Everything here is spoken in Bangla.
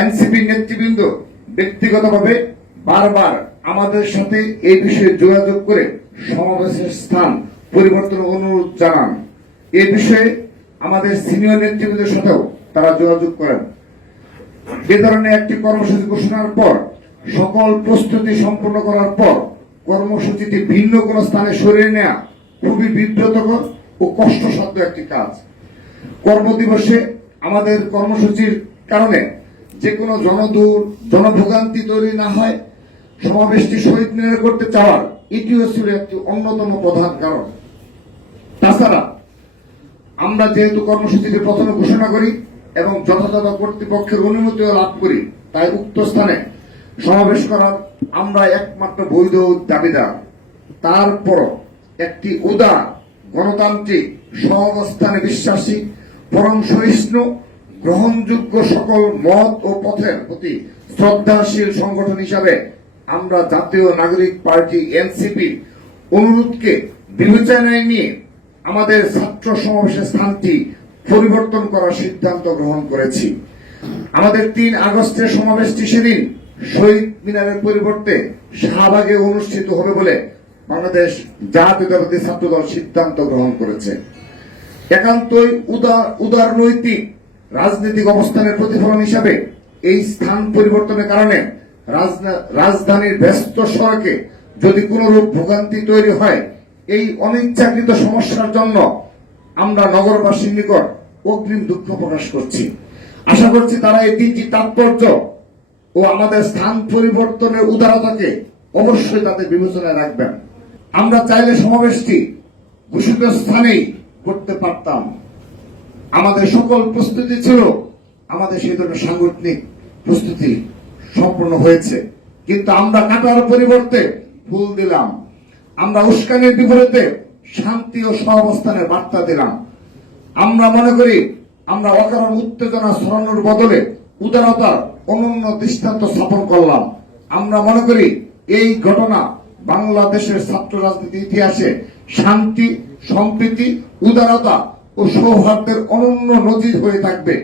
এনসিপি নেতৃবৃন্দ ব্যক্তিগতভাবে বারবার আমাদের সাথে এই বিষয়ে যোগাযোগ করে সমাবেশের স্থান পরিবর্তনের অনুরোধ জানান। এ বিষয়ে আমাদের সিনিয়র নেতৃবৃন্দের সাথেও তারা যোগাযোগ করেন। এ ধরনের একটি কর্মসূচি ঘোষণার পর সকল প্রস্তুতি সম্পন্ন করার পর কর্মসূচিটি ভিন্ন কোন স্থানে সরিয়ে নেওয়া খুবই বিব্রতকর ও কষ্টসাধ্য একটি কাজ। কর্মদিবসে আমাদের কর্মসূচির কারণে যে কোনো জনভোগান্তি তৈরি না হয়, সমাবেশটি শহীদ মিনারে করতে চাওয়ার এটিও ছিল একটি অন্যতম প্রধান কারণ। তাছাড়া আমরা যেহেতু কর্মসূচিটি প্রথমে ঘোষণা করি এবং যথাযথ কর্তৃপক্ষের অনুমতিও লাভ করি, তাই উক্ত স্থানে সমাবেশ করার আমরা একমাত্র বৈধ দাবিদার। তারপর একটি উদার গণতান্ত্রিক সহাবস্থানে বিশ্বাসী পরম সহিষ্ণু গ্রহণযোগ্য সকল মত ও পথের প্রতি শ্রদ্ধাশীল সংগঠন হিসাবে আমরা জাতীয় নাগরিক পার্টি এনসিপি অনুরোধকে বিবেচনায় নিয়ে আমাদের ছাত্র সমাবেশের স্থানটি পরিবর্তন করার সিদ্ধান্ত গ্রহণ করেছি। আমাদের 3 আগস্টের সমাবেশটি সেদিন শহীদ মিনারের পরিবর্তে শাহবাগে অনুষ্ঠিত হবে বলে বাংলাদেশ জাতীয়তাবাদী ছাত্রদল সিদ্ধান্ত গ্রহণ করেছে। একান্তই উদারনৈতিক রাজনৈতিক অবস্থানের প্রতিফলন হিসাবে এই স্থান পরিবর্তনের কারণে রাজধানীর ব্যস্ত সড়কে যদি কোনরূপ ভোগান্তি তৈরি হয়, এই অনিচ্ছাকৃত সমস্যার জন্য আমরা নগরবাসীর নিকট অগ্রিম দুঃখ প্রকাশ করছি। আশা করছি তারা এই তিনটি তাৎপর্য ও আমাদের স্থান পরিবর্তনের উদারতাকে অবশ্যই তাদের বিবেচনায় রাখবেন। আমরা চাইলে সমাবেশটি ঘোষিত স্থানেই করতে পারতাম। আমাদের সকল প্রস্তুতি ছিল, আমাদের সেই ধরনের সাংগঠনিক প্রস্তুতি সম্পূর্ণ হয়েছে, কিন্তু আমরা কাটার পরিবর্তে ফুল দিলাম। আমরা উস্কানির বিপরীতে শান্তি ও সহাবস্থানের বার্তা দিলাম। আমরা মনে করি আমরা অকারণ উত্তেজনা ছড়ানোর বদলে উদারতার অনন্য দৃষ্টান্ত স্থাপন করলাম। আমরা মনে করি এই ঘটনা বাংলাদেশের ছাত্র রাজনীতির ইতিহাসে শান্তি, সম্প্রীতি, উদারতা ও সৌহার্দ্যের অনন্য নজির হয়ে থাকবে।